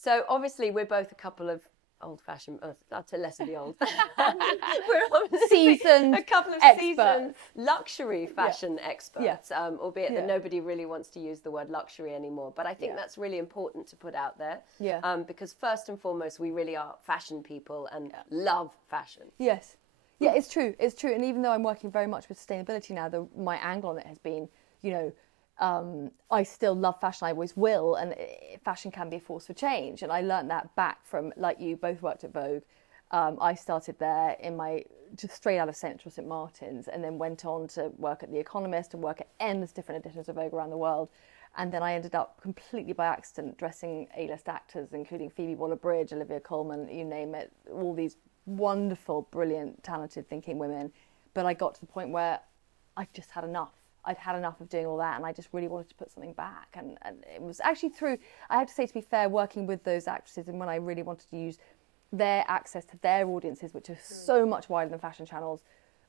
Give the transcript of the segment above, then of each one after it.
So obviously we're both a couple of old-fashioned, that's less of the old. We're obviously seasoned a couple of experts. seasoned luxury fashion experts, albeit that nobody really wants to use the word luxury anymore. But I think that's really important to put out there, because first and foremost, we really are fashion people and love fashion. Yes. Yeah, it's true. It's true. And even though I'm working very much with sustainability now, my angle on it has been, I still love fashion. I always will. And fashion can be a force for change. And I learned that back from, like you both worked at Vogue. I started there just straight out of Central St. Martin's, and then went on to work at The Economist and work at endless different editions of Vogue around the world. And then I ended up completely by accident dressing A-list actors, including Phoebe Waller-Bridge, Olivia Colman, you name it, all these wonderful, brilliant, talented thinking women. But I got to the point where I just had enough. I'd had enough of doing all that, and I just really wanted to put something back. And it was actually through, I have to say, to be fair, working with those actresses, and when I really wanted to use their access to their audiences, which are so much wider than fashion channels,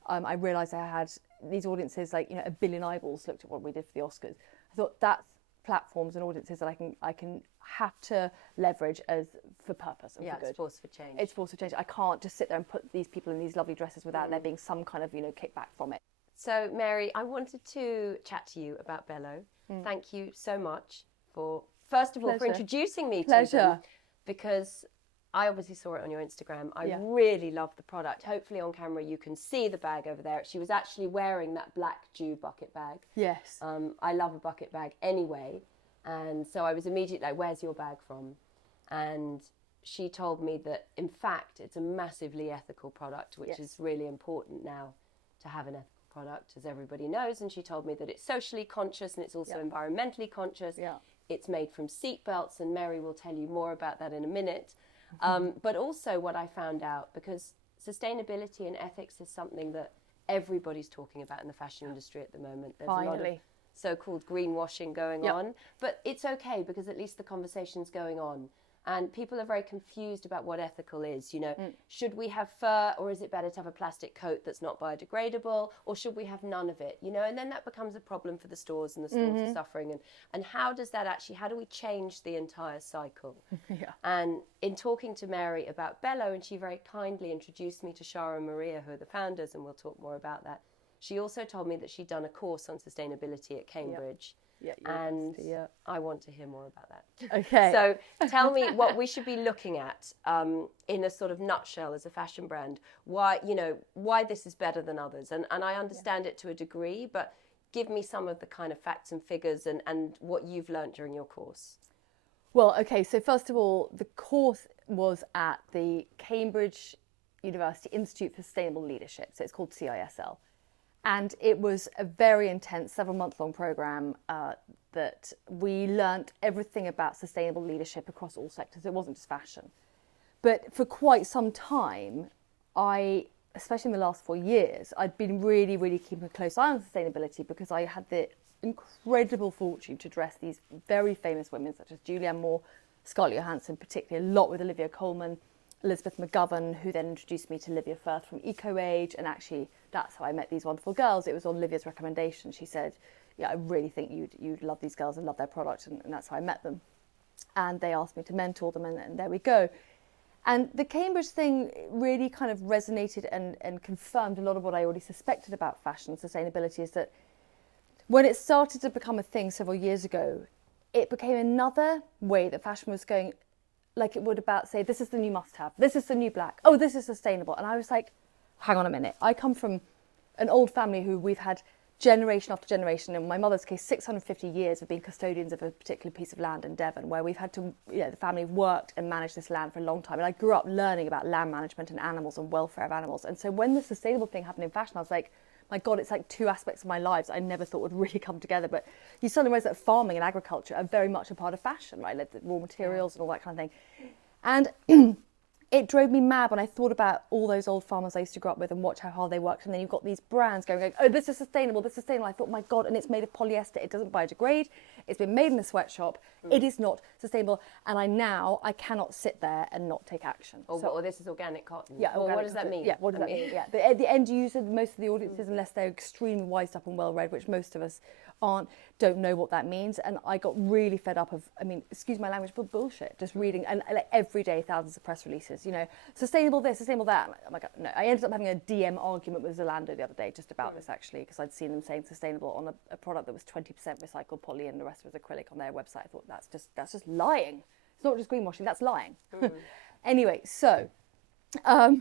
I realised I had these audiences, like, 1 billion eyeballs looked at what we did for the Oscars. I thought that's platforms and audiences that I can have to leverage as for purpose and for good. It's force for change. It's force for change. I can't just sit there and put these people in these lovely dresses without there being some kind of kickback from it. So Mary, I wanted to chat to you about BELO. Thank you so much for, first of all, for introducing me to them, because I obviously saw it on your Instagram. I really love the product. Hopefully on camera you can see the bag over there. She was actually wearing that black Jew bucket bag. Yes. I love a bucket bag anyway. And so I was immediately like, where's your bag from? And she told me that, in fact, it's a massively ethical product, which is really important now to have an ethical product, as everybody knows. And she told me that it's socially conscious and it's also environmentally conscious. Yeah. It's made from seat belts, and Mary will tell you more about that in a minute. But also what I found out, because sustainability and ethics is something that everybody's talking about in the fashion industry at the moment. There's a lot of so-called greenwashing going on, but it's okay because at least the conversation's going on. And people are very confused about what ethical is. Should we have fur, or is it better to have a plastic coat that's not biodegradable, or should we have none of it? And then that becomes a problem for the stores, and the stores are suffering. And how does that actually, how do we change the entire cycle? And in talking to Mary about BELO, and she very kindly introduced me to Shara and Maria, who are the founders, and we'll talk more about that. She also told me that she'd done a course on sustainability at Cambridge. And I want to hear more about that. Okay. So tell me what we should be looking at in a sort of nutshell as a fashion brand. Why this is better than others. And I understand it to a degree, but give me some of the kind of facts and figures and what you've learned during your course. Well, okay. So first of all, the course was at the Cambridge University Institute for Sustainable Leadership. So it's called CISL. And it was a very intense, several-month-long program that we learnt everything about sustainable leadership across all sectors. It wasn't just fashion. But for quite some time, especially in the last 4 years, I'd been really, really keeping a close eye on sustainability, because I had the incredible fortune to dress these very famous women, such as Julianne Moore, Scarlett Johansson, particularly a lot with Olivia Colman, Elizabeth McGovern, who then introduced me to Livia Firth from EcoAge, and actually that's how I met these wonderful girls. It was on Livia's recommendation. She said, I really think you'd love these girls and love their product, and that's how I met them. And they asked me to mentor them, and there we go. And the Cambridge thing really kind of resonated and confirmed a lot of what I already suspected about fashion and sustainability, is that when it started to become a thing several years ago, it became another way that fashion was going, like it would about, say, this is the new must-have, this is the new black, oh, this is sustainable. And I was like, hang on a minute. I come from an old family who we've had generation after generation, in my mother's case, 650 years of being custodians of a particular piece of land in Devon, where we've had to, the family worked and managed this land for a long time. And I grew up learning about land management and animals and welfare of animals. And so when the sustainable thing happened in fashion, I was like, my God, it's like two aspects of my lives I never thought would really come together. But you suddenly realize that farming and agriculture are very much a part of fashion, right? Like the raw materials and all that kind of thing. And it drove me mad when I thought about all those old farmers I used to grow up with and watch how hard they worked. And then you've got these brands going, oh, this is sustainable, this is sustainable. I thought, my God, and it's made of polyester. It doesn't biodegrade. It's been made in a sweatshop. It is not sustainable. And I cannot sit there and not take action. Or this is organic cotton. Yeah. Well, what does that mean? Yeah, what does that mean? Yeah. The end user, most of the audiences, unless they're extremely wised up and well-read, which most of us aren't, don't know what that means. And I got really fed up of, excuse my language, but bullshit, just reading, and like every day thousands of press releases, sustainable this, sustainable that. I'm like, no. I ended up having a DM argument with Zalando the other day just about this, actually, because I'd seen them saying sustainable on a product that was 20% recycled poly and the rest was acrylic on their website. I thought, that's just lying. It's not just greenwashing, that's lying. Anyway, so I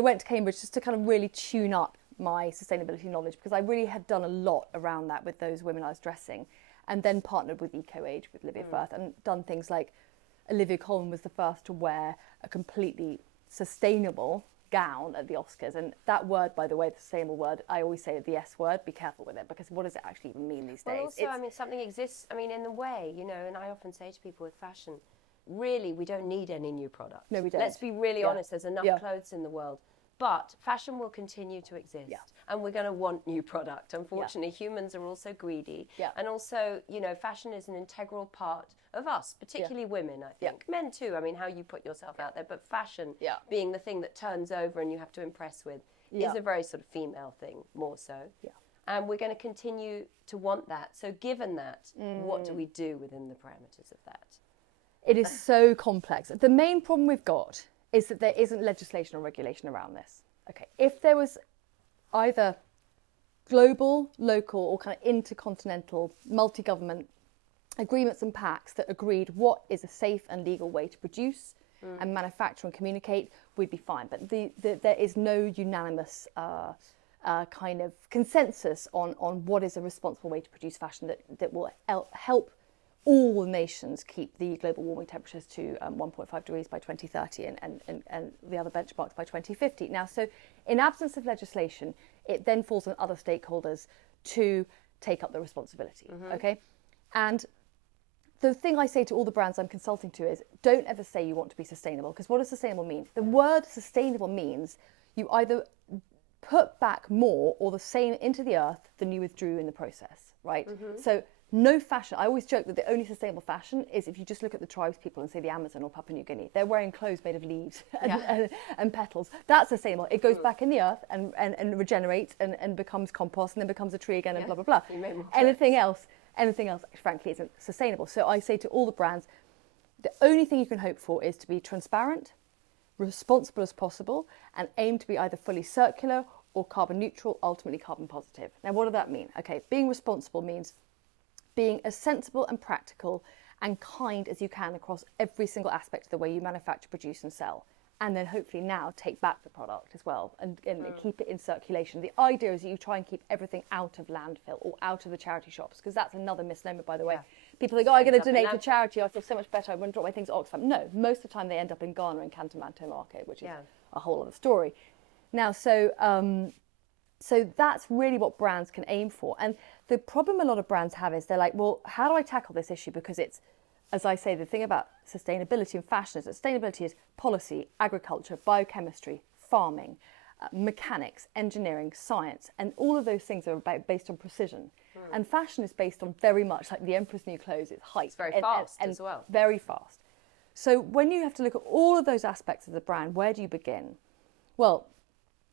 went to Cambridge just to kind of really tune up my sustainability knowledge, because I really had done a lot around that with those women I was dressing, and then partnered with EcoAge, with Olivia Firth, and done things like Olivia Colman was the first to wear a completely sustainable gown at the Oscars. And that word, by the way, the sustainable word, I always say the S word, be careful with it, because what does it actually even mean these days? Well, also, something exists, in the way, and I often say to people with fashion, really, we don't need any new product. No, we don't. Let's be really honest, there's enough clothes in the world. But fashion will continue to exist, and we're going to want new product. Unfortunately, humans are also greedy, and also, fashion is an integral part of us, particularly women, I think. Men too, how you put yourself out there, but fashion being the thing that turns over and you have to impress with is a very sort of female thing, more so. And we're going to continue to want that. So given that, what do we do within the parameters of that? It is so complex. The main problem we've got is that there isn't legislation or regulation around this. Okay, if there was either global, local, or kind of intercontinental, multi-government agreements and pacts that agreed what is a safe and legal way to produce and manufacture and communicate, we'd be fine. But there is no unanimous kind of consensus on what is a responsible way to produce fashion that will help all nations keep the global warming temperatures to 1.5 degrees by 2030 and the other benchmarks by 2050. Now, so in absence of legislation, it then falls on other stakeholders to take up the responsibility, okay? And the thing I say to all the brands I'm consulting to is, don't ever say you want to be sustainable, because what does sustainable mean? The word sustainable means you either put back more or the same into the earth than you withdrew in the process, right? So no fashion. I always joke that the only sustainable fashion is if you just look at the tribes people and say the Amazon or Papua New Guinea. They're wearing clothes made of leaves and petals. That's sustainable. It goes back in the earth and regenerates and becomes compost and then becomes a tree again and blah, blah, blah. Anything else, frankly, isn't sustainable. So I say to all the brands, the only thing you can hope for is to be transparent, responsible as possible, and aim to be either fully circular or carbon neutral, ultimately carbon positive. Now, what does that mean? Okay, being responsible means being as sensible and practical and kind as you can across every single aspect of the way you manufacture, produce and sell. And then hopefully now take back the product as well and keep it in circulation. The idea is that you try and keep everything out of landfill or out of the charity shops, because that's another misnomer, by the way. People think, I'm going to donate to charity, I feel so much better, I'm going to drop my things at Oxfam. No, most of the time they end up in Ghana and Cantonmanto Market, which is a whole other story. Now, so that's really what brands can aim for. And the problem a lot of brands have is they're like, well, how do I tackle this issue? Because it's, as I say, the thing about sustainability and fashion is that sustainability is policy, agriculture, biochemistry, farming, mechanics, engineering, science, and all of those things are based on precision. And fashion is based on very much like the Emperor's New Clothes, it's hype. It's very fast as well. Very fast. So when you have to look at all of those aspects of the brand, where do you begin? Well,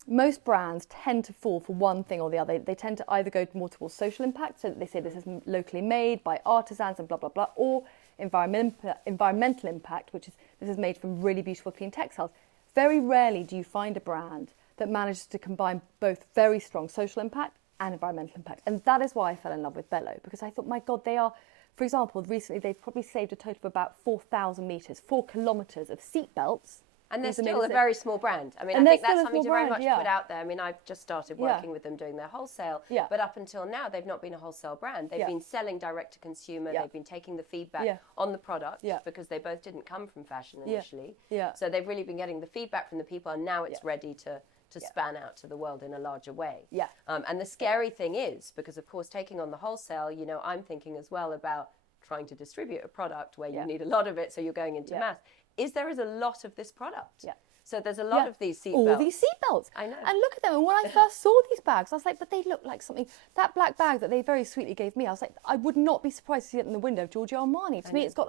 most brands tend to fall for one thing or the other. They tend to either go more towards social impact, so that they say this is locally made by artisans and blah, blah, blah, or environmental impact, which is this is made from really beautiful clean textiles. Very rarely do you find a brand that manages to combine both very strong social impact and environmental impact. And that is why I fell in love with BELO, because I thought, my God, they are, for example, recently they've probably saved a total of about 4,000 metres, 4 kilometres of seat belts. And they're still a very small brand. I think that's something to very much put out there. I've just started working with them doing their wholesale. But up until now, they've not been a wholesale brand. They've been selling direct to consumer. They've been taking the feedback on the product because they both didn't come from fashion initially. So they've really been getting the feedback from the people, and now it's ready to span out to the world in a larger way. And the scary thing is, because of course, taking on the wholesale, I'm thinking as well about trying to distribute a product where you need a lot of it, so you're going into mass. there is a lot of this product. Yeah. So there's a lot of these seat all belts. these seat belts. I know. And look at them. And when I first saw these bags, I was like, but they look like something. That black bag that they very sweetly gave me, I was like, I would not be surprised to see it in the window of Giorgio Armani. To me, it's got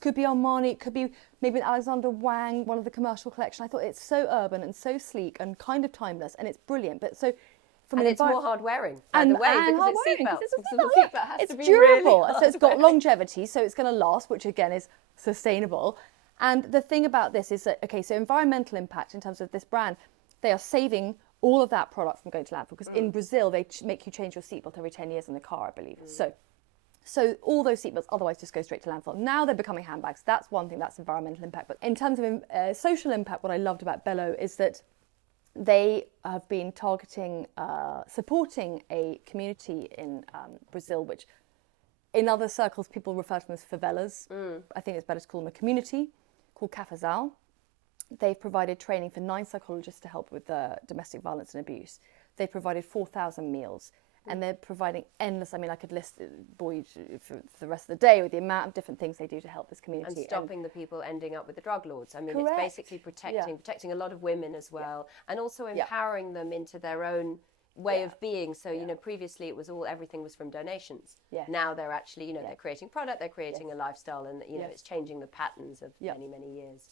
could be Armani, it could be maybe an Alexander Wang, one of the commercial collection. I thought it's so urban and so sleek and kind of timeless, and it's brilliant. But so and it's more hard wearing, by the way, because it's seat belts. It's durable, so it's got longevity, so it's going to last, which again is sustainable. And the thing about this is that, okay, so environmental impact in terms of this brand, they are saving all of that product from going to landfill, because in Brazil, they make you change your seatbelt every 10 years in the car, I believe. So all those seatbelts otherwise just go straight to landfill. Now they're becoming handbags. That's one thing, that's environmental impact. But in terms of social impact, what I loved about BELO is that they have been targeting, supporting a community in Brazil, which in other circles people refer to them as favelas. I think it's better to call them a community, called Cafezal. They've provided training for 9 psychologists to help with domestic violence and abuse. They've provided 4,000 meals. And they're providing endless, I mean, I could bore you for the rest of the day with the amount of different things they do to help this community. And stopping the people ending up with the drug lords. I mean, Correct. It's basically protecting a lot of women as well, and also empowering them into their own way of being. So, you know, previously it was everything was from donations. Now they're actually, you know, they're creating product, they're creating a lifestyle, and, you know, it's changing the patterns of many, many years.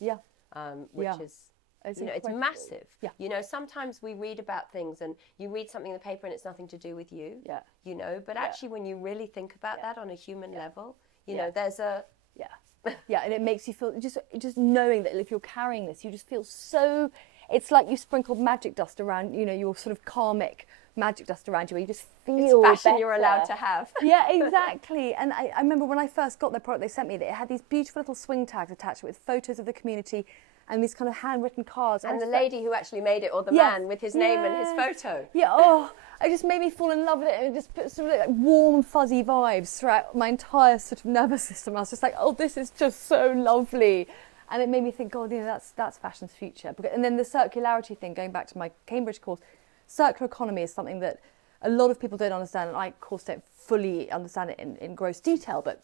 Which is... It's massive. You know, sometimes we read about things and you read something in the paper and it's nothing to do with you. You know, but actually when you really think about that on a human level, you know, there's a... and it makes you feel, just knowing that if you're carrying this, you just feel so... It's like you sprinkled magic dust around, you know, your sort of karmic magic dust around you, where you just feel it's fashion better. You're allowed to have. Yeah, exactly. And I remember when I first got the product they sent me, it had these beautiful little swing tags attached with photos of the community and these kind of handwritten cards. And the lady who actually made it, or the man with his name and his photo. It just made me fall in love with it, and it just put sort of like warm, fuzzy vibes throughout my entire sort of nervous system. I was just like, oh, this is just so lovely. And it made me think, God, you know, that's fashion's future. And then the circularity thing, going back to my Cambridge course, circular economy is something that a lot of people don't understand, and I, of course, don't fully understand it in gross detail, but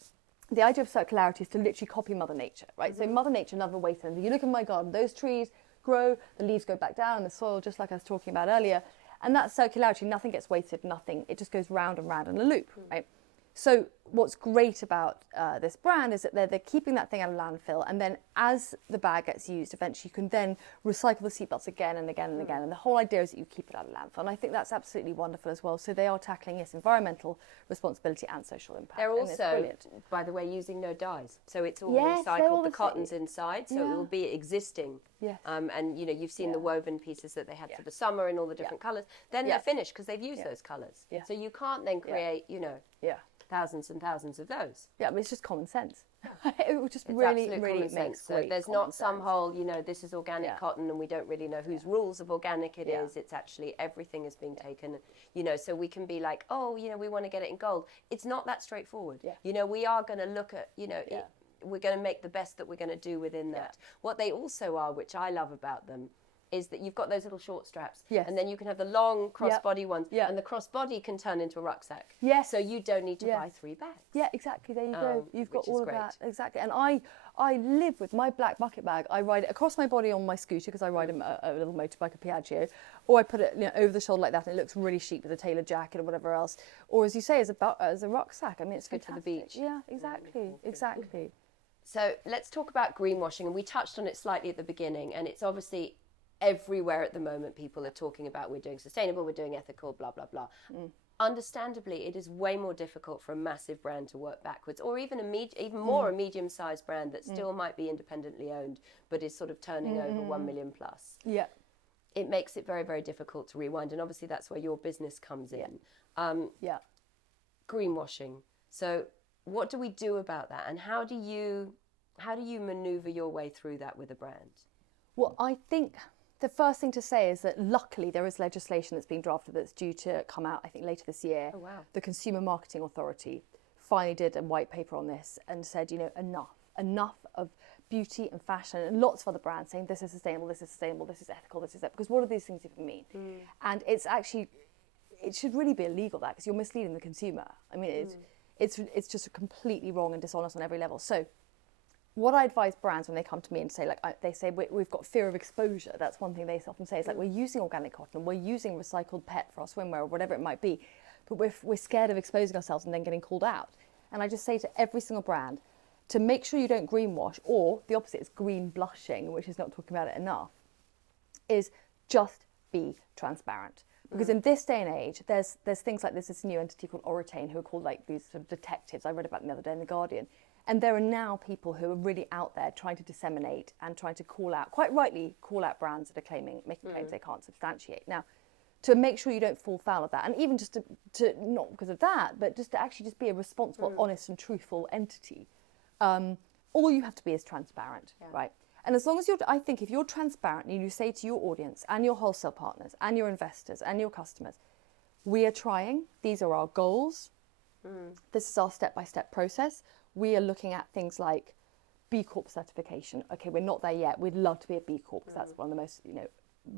the idea of circularity is to literally copy Mother Nature, right? So Mother Nature never wastes anything. You look in my garden, those trees grow, the leaves go back down in the soil, just like I was talking about earlier. And that circularity, nothing gets wasted, nothing. It just goes round and round in a loop, right? So what's great about this brand is that they're keeping that thing out of landfill, and then as the bag gets used, eventually you can then recycle the seatbelts again and again and again. And the whole idea is that you keep it out of landfill. And I think that's absolutely wonderful as well. So they are tackling, yes, environmental responsibility and social impact. They're also, by the way, using no dyes. So it's all recycled, the cotton's inside, so it will be existing. And, you know, you've seen the woven pieces that they had for the summer in all the different colours. Then they're finished because they've used those colours. So you can't then create, you know... thousands and thousands of those. Yeah, but it's just common sense. It just really makes sense. So there's not some whole, you know, this is organic cotton and we don't really know whose rules of organic it is. It's actually everything is being taken, you know, so we can be like, oh, you know, we want to get it in gold. It's not that straightforward. You know, we are going to look at, you know, we're going to make the best that we're going to do within that. What they also are, which I love about them, is that you've got those little short straps, and then you can have the long crossbody ones, and the crossbody can turn into a rucksack. So you don't need to buy 3 bags. Yeah, exactly. There you go. You've got all of that. Exactly. And I live with my black bucket bag. I ride it across my body on my scooter because I ride a little motorbike, a Piaggio, or I put it, you know, over the shoulder like that, and it looks really chic with a tailored jacket or whatever else. Or as you say, as a rucksack. I mean, it's good for the beach. Yeah, exactly. So let's talk about greenwashing, and we touched on it slightly at the beginning, and it's obviously everywhere at the moment. People are talking about we're doing sustainable, we're doing ethical, blah, blah, blah. Understandably, it is way more difficult for a massive brand to work backwards, or even a medium-sized brand that still might be independently owned, but is sort of turning over 1 million plus. It makes it very, very difficult to rewind, and obviously that's where your business comes in. Greenwashing. So what do we do about that, and how do you maneuver your way through that with a brand? Well, I think the first thing to say is that luckily there is legislation that's being drafted that's due to come out, I think, later this year. Oh, wow. The Consumer Marketing Authority finally did a white paper on this and said, you know, enough of beauty and fashion, and lots of other brands saying this is sustainable, this is sustainable, this is ethical, this is that, because what do these things even mean? And it's actually, it should really be illegal, that, because you're misleading the consumer. I mean, it's just completely wrong and dishonest on every level. So what I advise brands when they come to me and say, like, they say we've got fear of exposure. That's one thing they often say. It's like, we're using organic cotton, we're using recycled PET for our swimwear or whatever it might be, but we're scared of exposing ourselves and then getting called out. And I just say to every single brand to make sure you don't greenwash, or the opposite is green blushing, which is not talking about it enough, is just be transparent. Because in this day and age, there's things like this new entity called Oratane, who are called like these sort of detectives. I read about them the other day in The Guardian. And there are now people who are really out there trying to disseminate and trying to call out, quite rightly, call out brands that are making claims they can't substantiate. Now, to make sure you don't fall foul of that, and even just to not because of that, but just to actually just be a responsible, honest and truthful entity, all you have to be is transparent, right? And as long as I think if you're transparent and you say to your audience and your wholesale partners and your investors and your customers, we are trying, these are our goals, this is our step-by-step process. We are looking at things like B Corp certification. Okay, we're not there yet. We'd love to be a B Corp because that's one of the most,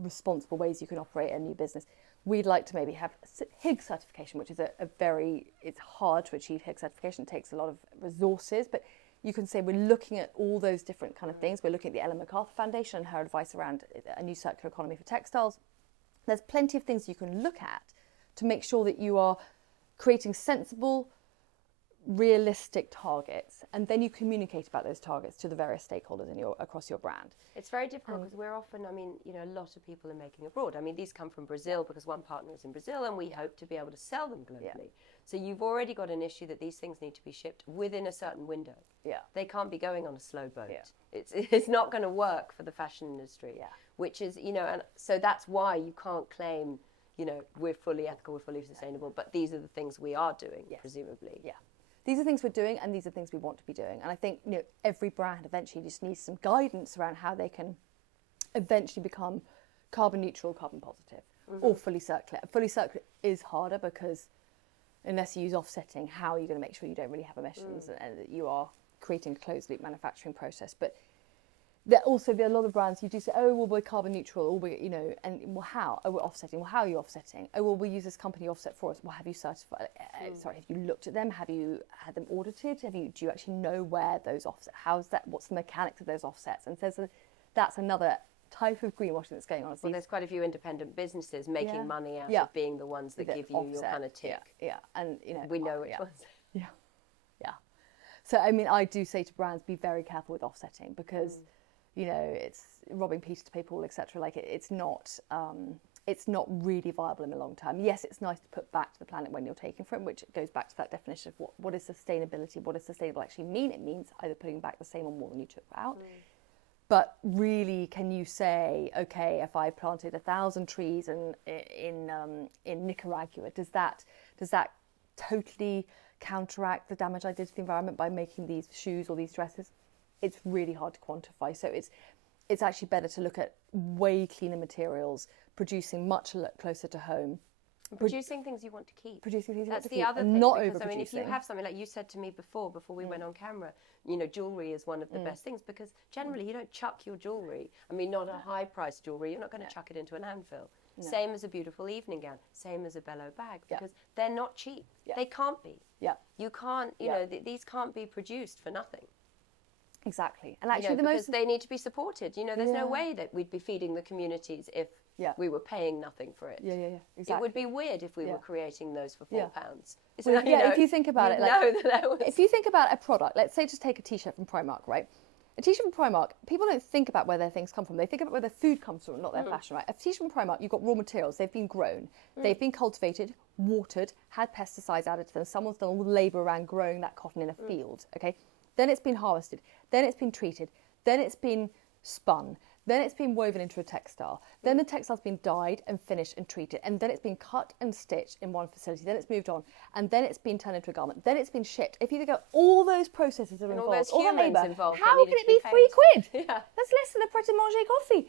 responsible ways you can operate a new business. We'd like to maybe have HIG certification, which is it's hard to achieve HIG certification. It takes a lot of resources, but you can say we're looking at all those different kind of things. We're looking at the Ellen MacArthur Foundation and her advice around a new circular economy for textiles. There's plenty of things you can look at to make sure that you are creating sensible, realistic targets, and then you communicate about those targets to the various stakeholders across your brand. It's very difficult because we're often, a lot of people are making abroad. These come from Brazil because one partner is in Brazil and we hope to be able to sell them globally. Yeah. So you've already got an issue that these things need to be shipped within a certain window. Yeah. They can't be going on a slow boat. Yeah. It's not going to work for the fashion industry. Yeah. Which is, and so that's why you can't claim, we're fully ethical, we're fully sustainable, but these are the things we are doing, presumably. Yeah. These are things we're doing and these are things we want to be doing. And I think, every brand eventually just needs some guidance around how they can eventually become carbon neutral, carbon positive, or fully circular. Fully circular is harder because unless you use offsetting, how are you going to make sure you don't really have emissions and that you are creating a closed loop manufacturing process? But there are a lot of brands you do say, oh, well, we're carbon neutral, or we, and well, how? Oh, we're offsetting. Well, how are you offsetting? Oh, well, we use this company offset for us. Well, have you certified? Have you looked at them? Have you had them audited? Do you actually know where those offset? How's that? What's the mechanics of those offsets? And so that's another type of greenwashing that's going on. Well, there's quite a few independent businesses making money out of being the ones that give you offset, your kind of tick. Yeah, and we know which ones. Yeah. So I do say to brands, be very careful with offsetting because. It's robbing Peter to pay Paul, etc. Like it's not really viable in the long term. Yes, it's nice to put back to the planet when you're taking from it, which goes back to that definition of what is sustainability. What does sustainable actually mean? It means either putting back the same or more than you took out. But really, can you say, okay, if I planted 1,000 trees in Nicaragua, does that totally counteract the damage I did to the environment by making these shoes or these dresses? It's really hard to quantify. So it's actually better to look at way cleaner materials, producing much closer to home. Producing things you want to keep. That's the other thing. Not overproducing. If you have something like you said to me before we went on camera, jewellery is one of the best things because generally you don't chuck your jewellery. Not a high-priced jewellery. You're not going to chuck it into a landfill. No. Same as a beautiful evening gown. Same as a BELO bag because they're not cheap. Yeah. They can't be. Yeah. You can't. These can't be produced for nothing. Exactly. And actually because they need to be supported. There's no way that we'd be feeding the communities if we were paying nothing for it. Yeah, exactly. It would be weird if we were creating those for £4. Well, if you think about it, if you think about a product, let's say just take a t-shirt from Primark, right? A t-shirt from Primark, people don't think about where their things come from. They think about where their food comes from, not their fashion, right? A t-shirt from Primark, you've got raw materials. They've been grown. They've been cultivated, watered, had pesticides added to them. Someone's done all the labour around growing that cotton in a field, okay? Then it's been harvested, then it's been treated, then it's been spun, then it's been woven into a textile, then the textile's been dyed and finished and treated, and then it's been cut and stitched in one facility, then it's moved on, and then it's been turned into a garment, then it's been shipped. If you think of all those processes are involved, all the labour, how can it be £3? Yeah. That's less than a pret-a-manger coffee.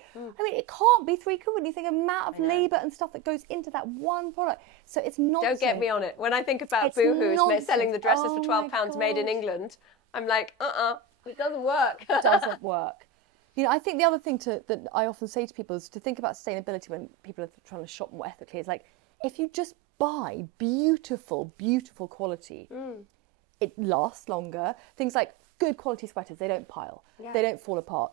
It can't be £3 when you think of the amount of labour and stuff that goes into that one product. So it's nonsense. Don't get me on it. When I think about Boohoo's selling the dresses for £12 made in England, I'm like, it doesn't work. It doesn't work. I think the other thing that I often say to people is to think about sustainability when people are trying to shop more ethically is like, if you just buy beautiful, beautiful quality, it lasts longer. Things like good quality sweaters, they don't pile, they don't fall apart.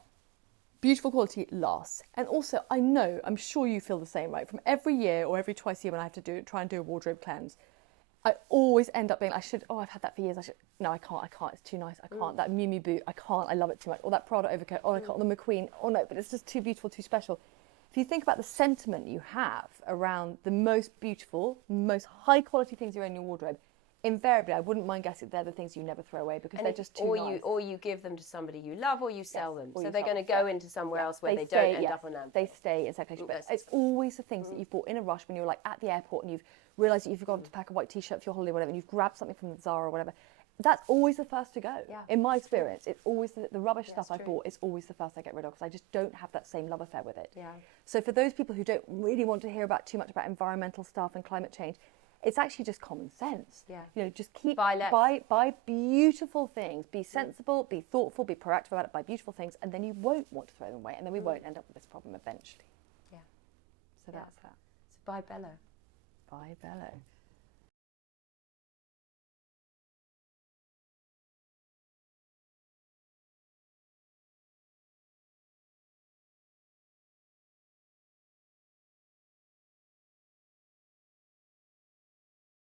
Beautiful quality lasts. And also, I'm sure you feel the same, right? From every year or every twice a year when I have to try and do a wardrobe cleanse, I always end up being, I've had that for years. No, I can't, it's too nice. I can't. That Miu Miu boot, I can't, I love it too much. Or that Prada overcoat, I can't. The McQueen, no, but it's just too beautiful, too special. If you think about the sentiment you have around the most beautiful, most high quality things you're in your wardrobe, invariably, I wouldn't mind guessing they're the things you never throw away because they're just too nice. Or you give them to somebody you love, or you sell them. So they're going to go into somewhere else where they don't end up on landfill. They stay in circulation. But it's always the things that you've bought in a rush when you're like at the airport and you've realised that you've forgotten to pack a white t-shirt for your holiday or whatever, and you've grabbed something from the Zara or whatever. That's always the first to go. Yeah. In my experience, it's always the rubbish stuff I bought is always the first I get rid of because I just don't have that same love affair with it. Yeah. So for those people who don't really want to hear about too much about environmental stuff and climate change, it's actually just common sense. Yeah. Just buy beautiful things. Be sensible, be thoughtful, be proactive about it. Buy beautiful things, and then you won't want to throw them away, and then we won't end up with this problem eventually. Yeah. So that's that. So buy BELO. Buy BELO.